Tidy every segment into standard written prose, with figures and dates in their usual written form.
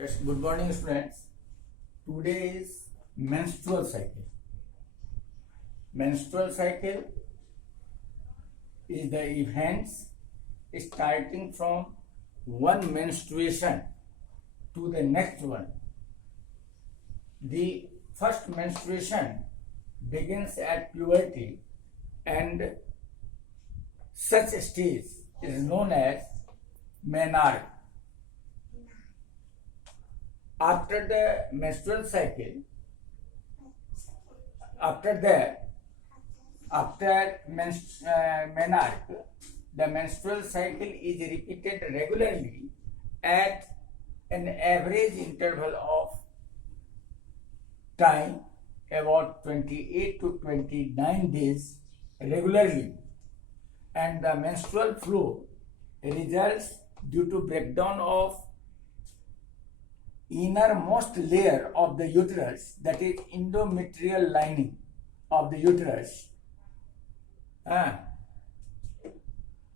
Yes, good morning, students. Today is menstrual cycle. Menstrual cycle is the events starting from one menstruation to the next one. The first menstruation begins at puberty, and such stage is known as menarche. After the menstrual cycle, after menarche, the menstrual cycle is repeated regularly at an average interval of time about 28 to 29 days regularly, and the menstrual flow results due to breakdown of innermost layer of the uterus, that is endometrial lining of the uterus,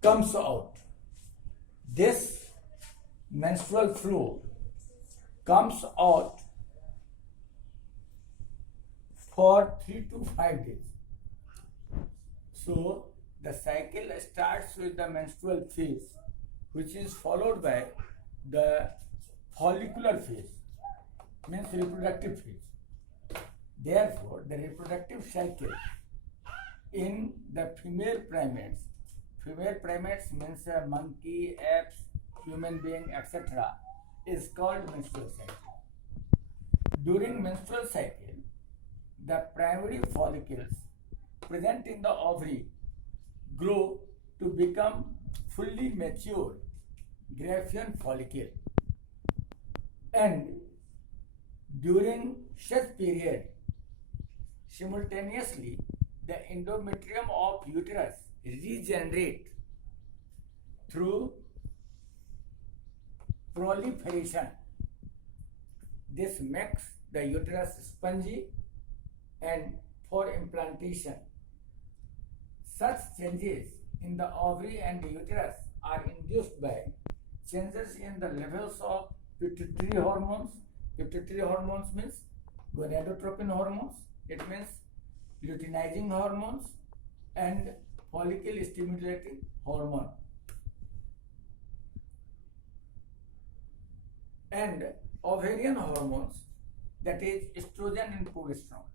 comes out. This menstrual flow comes out for 3 to 5 days. So the cycle starts with the menstrual phase, which is followed by the follicular phase, means reproductive phase. Therefore, the reproductive cycle in the female primates means monkey, apes, human being, etc., is called menstrual cycle. During menstrual cycle, the primary follicles present in the ovary grow to become fully mature Graafian follicle, and during such period, simultaneously the endometrium of uterus regenerate through proliferation. This makes the uterus spongy and for implantation. Such changes in the ovary and the uterus are induced by changes in the levels of pituitary hormones. Pituitary hormones means gonadotropin hormones, it means luteinizing hormones, and follicle stimulating hormone, and ovarian hormones, that is estrogen and progesterone.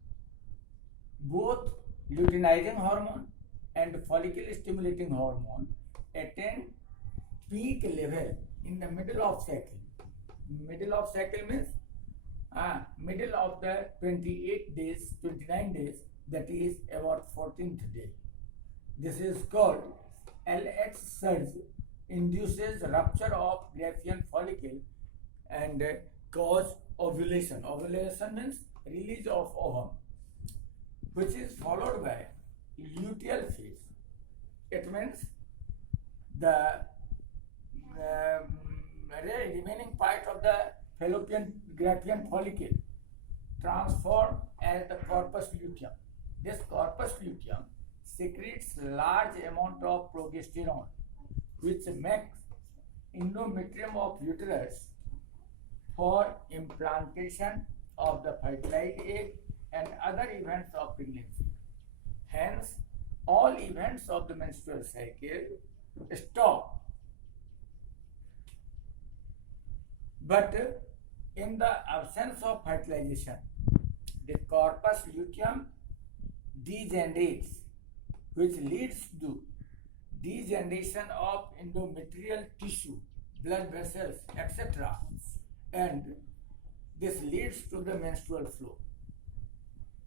Both luteinizing hormone and follicle stimulating hormone attain peak level in the middle of cycle. Middle of cycle means middle of the 28 days, 29 days, that is about 14th day. This is called LH surge, induces rupture of Graafian follicle and cause ovulation. Ovulation means release of ovum, which is followed by luteal phase. It means the remaining part of the fallopian Graafian follicle transformed as the corpus luteum. This corpus luteum secretes large amount of progesterone, which makes endometrium of uterus for implantation of the fertilized egg and other events of pregnancy. Hence, all events of the menstrual cycle stop. But in the absence of fertilization, the corpus luteum degenerates, which leads to degeneration of endometrial tissue, blood vessels, etc. And this leads to the menstrual flow.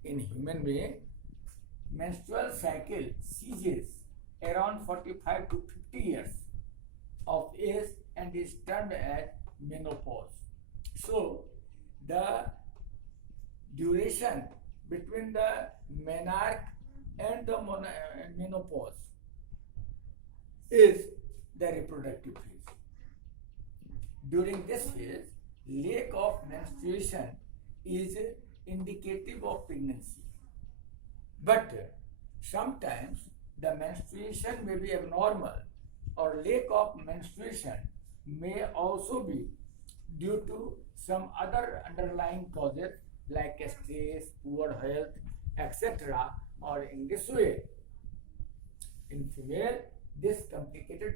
In human being, menstrual cycle ceases around 45 to 50 years of age and is termed as menopause. So, the duration between the menarche and the menopause is the reproductive phase. During this phase, lack of menstruation is indicative of pregnancy. But sometimes the menstruation may be abnormal, or lack of menstruation may also be due to some other underlying causes like stress, poor health, etc. or in this way. In female, this complicated